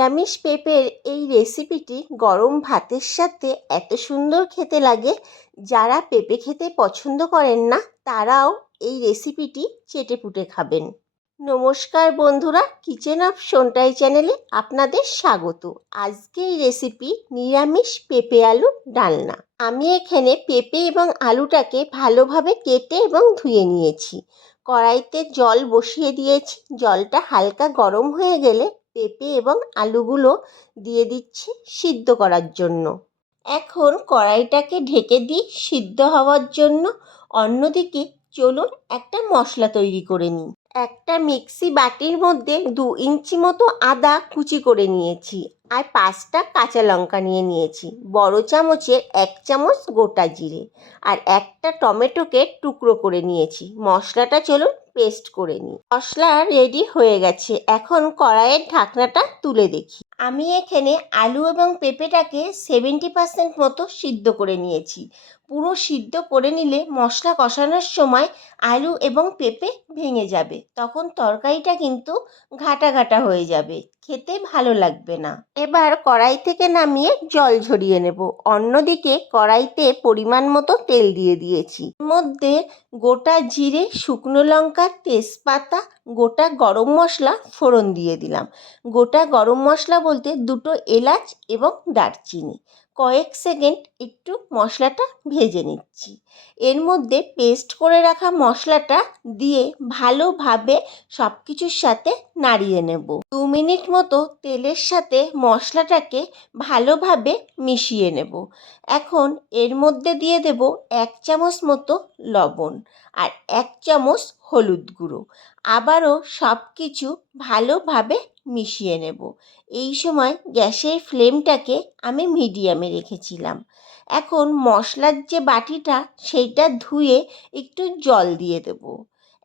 নিরামিষ পেঁপের এই রেসিপিটি গরম ভাতের সাথে এত সুন্দর খেতে লাগে, যারা পেঁপে খেতে পছন্দ করেন না তারাও এই রেসিপিটি চেটেপুটে খাবেন। নমস্কার বন্ধুরা, কিচেন অফ সোনটাই চ্যানেলে আপনাদের স্বাগত। আজকে এই রেসিপি নিরামিষ পেঁপে আলু ডালনা। আমি এখানে পেঁপে এবং আলুটাকে ভালোভাবে কেটে এবং ধুয়ে নিয়েছি। কড়াইতে জল বসিয়ে দিয়েছি। জলটা হালকা গরম হয়ে গেলে পেঁপে এবং আলুগুলো দিয়ে দিচ্ছি সিদ্ধ করার জন্য। এখন কড়াইটাকে ঢেকে দিই সিদ্ধ হওয়ার জন্য। অন্যদিকে চলুন একটা মশলা তৈরি করে নিই। একটা মিক্সি বাটির মধ্যে 2 ইঞ্চি মতো আদা কুচি করে নিয়েছি আর 5টা কাঁচা লঙ্কা নিয়ে নিয়েছি। বড় চামচের 1 চামচ গোটা জিরে আর একটা টমেটোকে টুকরো করে নিয়েছি। মশলাটা চলুন পেস্ট করে নিই। মশলা রেডি হয়ে গেছে। এখন কড়াইয়ের ঢাকনাটা তুলে দেখি। আমি এখানে আলু এবং পেঁপেটাকে 70% মতো সিদ্ধ করে নিয়েছি। পুরো সিদ্ধ করে নিলে মশলা কষানোর সময় আলু এবং পেঁপে ভেঙে যাবে, তখন তরকারিটা কিন্তু ঘাটা ঘাটা হয়ে যাবে, খেতে ভালো লাগবে না। এবার কড়াই থেকে নামিয়ে জল ঝরিয়ে নেব। অন্যদিকে কড়াইতে পরিমাণ মতো তেল দিয়ে দিয়েছি। এর মধ্যে গোটা জিরে, শুকনো লঙ্কা, তেজপাতা, গোটা গরম মশলা ফোড়ন দিয়ে দিলাম। গোটা গরম মশলা বলতে 2টো এলাচ এবং দারচিনি। কয়েক সেকেন্ড একটু মশলাটা ভেজে নিচ্ছি। এর মধ্যে পেস্ট করে রাখা মশলাটা দিয়ে ভালোভাবে সব কিছুর সাথে নাড়িয়ে নেব। 2 মিনিট মতো তেলের সাথে মশলাটাকে ভালোভাবে মিশিয়ে নেব। এখন এর মধ্যে দিয়ে দেব 1 চামচ মতো লবণ আর 1 চামচ হলুদ গুঁড়ো। আবারও সব কিছু ভালোভাবে মিশিয়ে নেব। এই সময় গ্যাসের ফ্লেমটাকে আমি মিডিয়ামে রেখেছিলাম। এখন মশলার যে বাটিটা সেইটা ধুয়ে একটু জল দিয়ে দেব।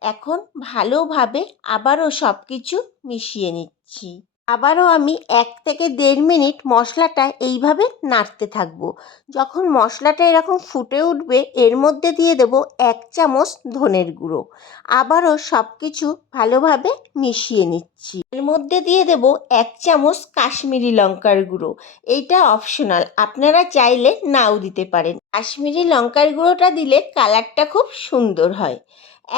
এখন ভালোভাবে আবারও সব কিছু মিশিয়ে নিচ্ছি। আবারও আমি 1 থেকে 1.5 মিনিট মশলাটা এইভাবে নাড়তে থাকবো। যখন মশলাটা এরকম ফুটে উঠবে এর মধ্যে দিয়ে দেব 1 চামচ ধনের গুঁড়ো। আবারও সব কিছু ভালোভাবে মিশিয়ে নিচ্ছি। এর মধ্যে দিয়ে দেব 1 চামচ কাশ্মীরি লঙ্কার গুঁড়ো। এইটা অপশনাল, আপনারা চাইলে নাও দিতে পারেন। কাশ্মীরি লঙ্কার গুঁড়োটা দিলে কালারটা খুব সুন্দর হয়।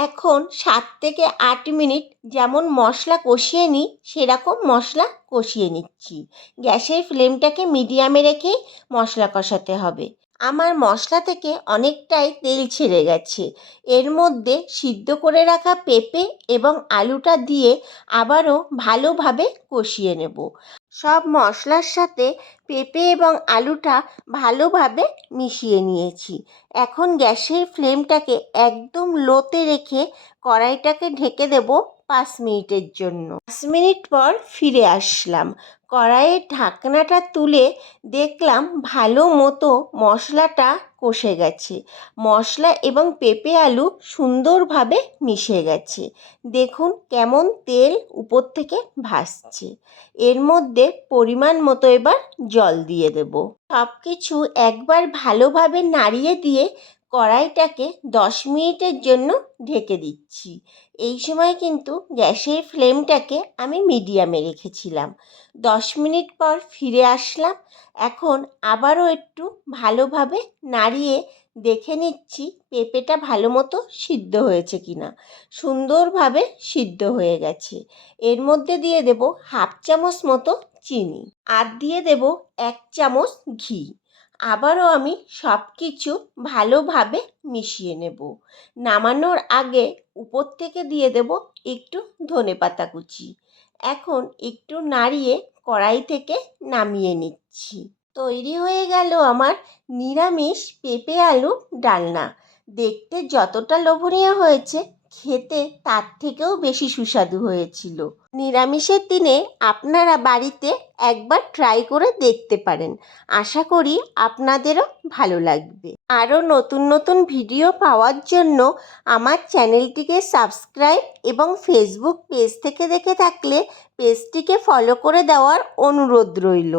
এখন 7 থেকে 8 মিনিট যেমন মশলা কষিয়ে নিই সেরকম মশলা কষিয়ে নিচ্ছি। গ্যাসের ফ্লেমটাকে মিডিয়ামে রেখেই মশলা কষাতে হবে। আমার মশলা থেকে অনেকটাই তেল ছেড়ে গেছে। এর মধ্যে সিদ্ধ করে রাখা পেঁপে এবং আলুটা দিয়ে আবারও ভালোভাবে কষিয়ে নেব। সব মশলার সাথে পেঁপে এবং আলুটা ভালোভাবে মিশিয়ে নিয়েছি। এখন গ্যাসের ফ্লেমটাকে একদম লোতে রেখে কড়াইটাকে ঢেকে দেব 5 মিনিটের জন্য। 5 মিনিট পর ফিরে আসলাম। কড়াইয়ের ঢাকনাটা তুলে দেখলাম ভালো মতো মশলাটা কষে গেছে। মশলা এবং পেঁপে আলু সুন্দরভাবে মিশে গেছে। দেখুন কেমন তেল উপর থেকে ভাসছে। এর মধ্যে পরিমাণ মতো এবার জল দিয়ে দেব। সব কিছু একবার ভালোভাবে নাড়িয়ে দিয়ে কড়াইটাকে 10 মিনিটের জন্য ঢেকে দিচ্ছি। এই সময় কিন্তু গ্যাসের ফ্লেমটাকে আমি মিডিয়ামে রেখেছিলাম। 10 মিনিট পর ফিরে আসলাম। এখন আবারও একটু ভালোভাবে নাড়িয়ে দেখে নিচ্ছি পেঁপেটা ভালো মতো সিদ্ধ হয়েছে কিনা। সুন্দরভাবে সিদ্ধ হয়ে গেছে। এর মধ্যে দিয়ে দেব 1/2 চামচ মতো চিনি আর দিয়ে দেব 1 চামচ ঘি। আবারও আমি সব কিছু ভালোভাবে মিশিয়ে নেব। নামানোর আগে উপর থেকে দিয়ে দেব একটু ধনেপাতা কুচি। এখন একটু নাড়িয়ে কড়াই থেকে নামিয়ে নিচ্ছি। তৈরি হয়ে গেল আমার নিরামিষ পেঁপে আলু ডালনা। দেখতে যতটা লোভনীয় হয়েছে, খেতে তার থেকেও বেশি সুস্বাদু হয়েছিল। নিরামিষের দিনে আপনারা বাড়িতে একবার ট্রাই করে দেখতে পারেন। আশা করি আপনাদেরও ভালো লাগবে। আরও নতুন নতুন ভিডিও পাওয়ার জন্য আমার চ্যানেলটিকে সাবস্ক্রাইব এবং ফেসবুক পেজ থেকে দেখে থাকলে পেজটিকে ফলো করে দেওয়ার অনুরোধ রইল।